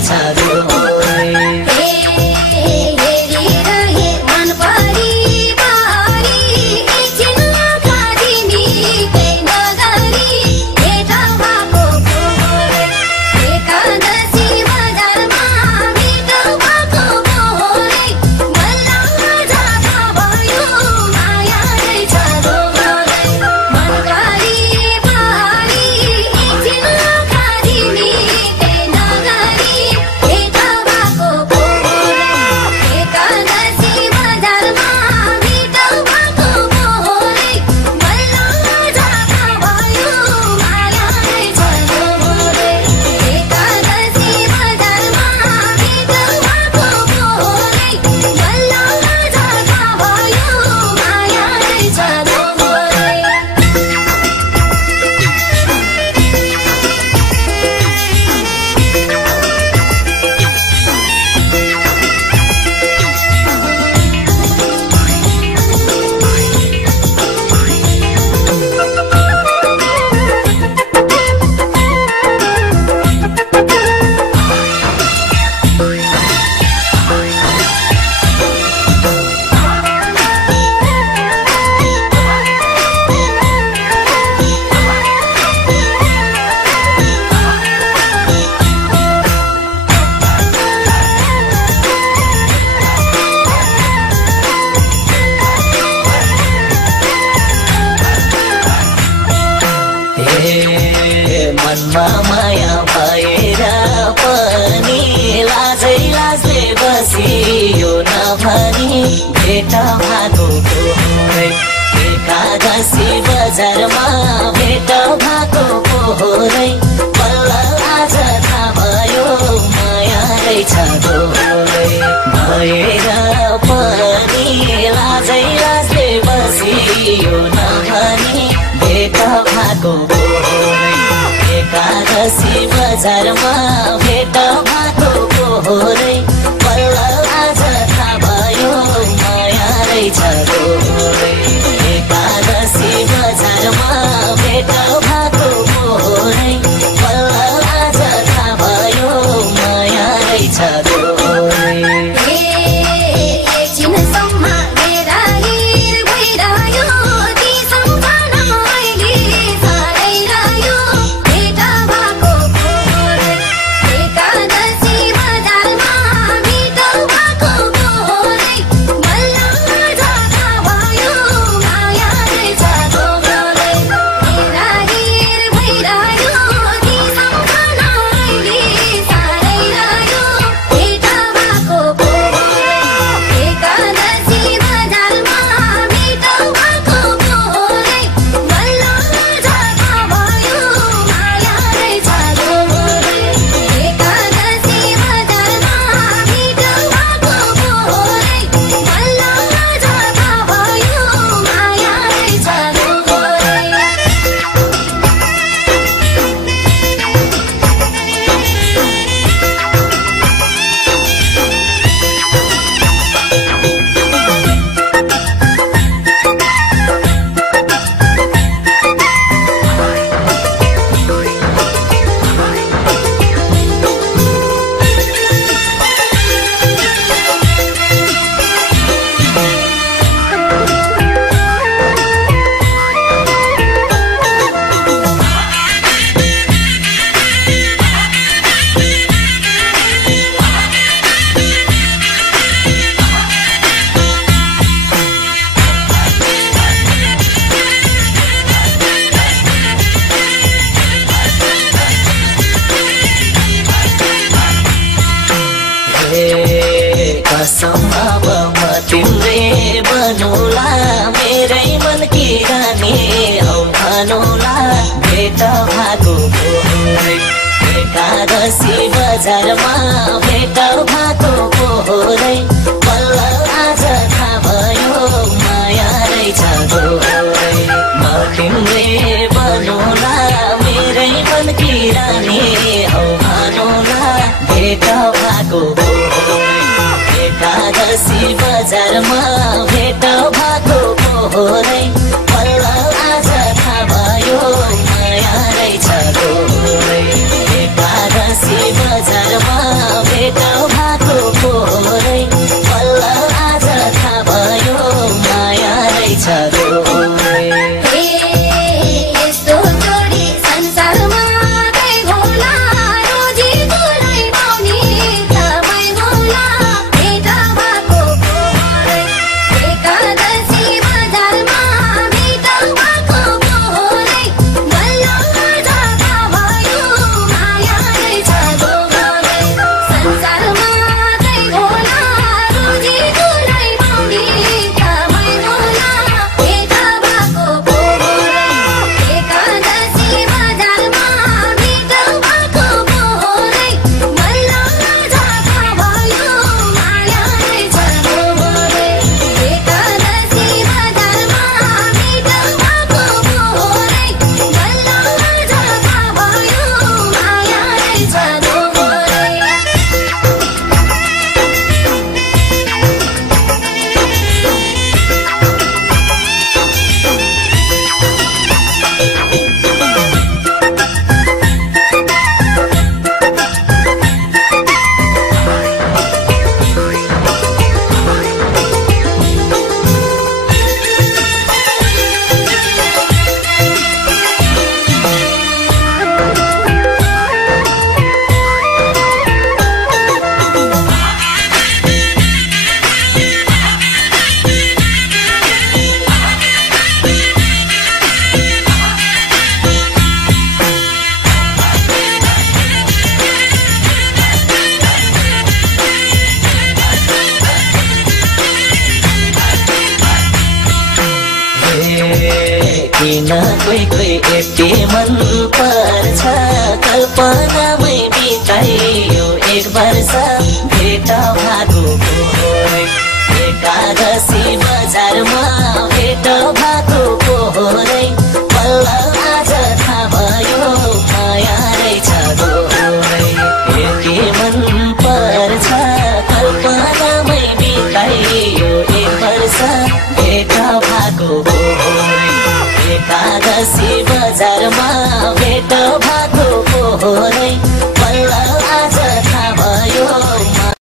रहेछ गोरे मनमा माया भएर पनि लाजै लाजले बसियो नभनी भेट भएको पोहोरै एकादशी बजारमा भेट भएको पोहोरै बल्ल आज थाहा भयो माया रहेछ गोरै भएर पनि लाजै लाजले बसियो नभनी भेट भएको एकादशी बजारमा भेट भएको पोहोरै बल्ल आज थाहा भयो माया रहेछ गोरै एकादशी बजारमा भेट भएको पोहोरै बल्ल आज थाहा भयो माया रहेछ गोरै कसम अब म तिम्रै बनौला मेरै मन की रानी औ भनौला भेट भएको पोहोरै एकादशी बजारमा भेट भएको पोहोरै बल्ल आज थाहा भयो माया रहेछ गोरै म तिम्रै बनौला मेरै मन की रानी औ भनौला भेट भएको एकादशी बजारमा भेट भएको पोहोरै बल्ल आज थाहा भयो माया रहेछ गोरै एकादशी बजार बजारमा भेट भएको पोहोरै बल्ल आज थाहा भयो माया रहेछ दोहोरै किन कोही कोही यति मन पर्छ कल्पनामै बिताइयो एक वर्ष भेट भएको पोहोरै एकादशी बजारमा भेट भएको पोहोरै बल्ल आज थाहा भयो माया रहेछ दोहोरै यति मन पर्छ कल्पनामै बिताइयो एक वर्ष भेट भएको पोहोरै एकादशी बजारमा भेट भएको